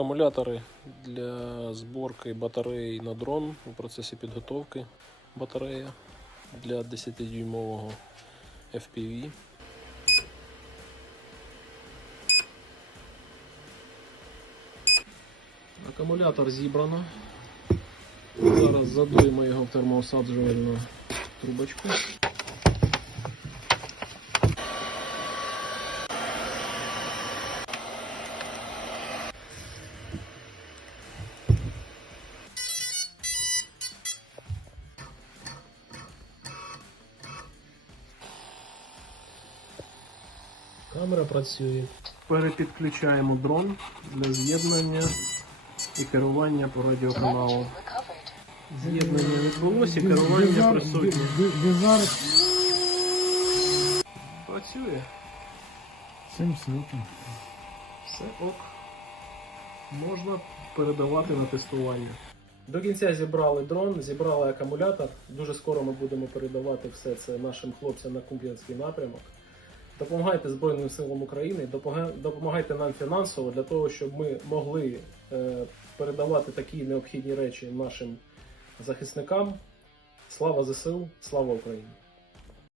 Акумулятори для зборки батарей на дрон у процесі підготовки батарея для 10-дюймового FPV. Акумулятор зібрано. Зараз задуємо його в термоосаджувальну трубочку. Камера працює. Перепідключаємо дрон для з'єднання і керування по радіоканалу. З'єднання відбулося, керування присутнє. Працює. цим світом. Все ок. Можна передавати на тестування. До кінця зібрали дрон, зібрали акумулятор. Дуже скоро ми будемо передавати все це нашим хлопцям на Куп'янський напрямок. Допомагайте Збройним силам України, допомагайте нам фінансово для того, щоб ми могли е, передавати такі необхідні речі нашим захисникам. Слава ЗСУ, слава Україні!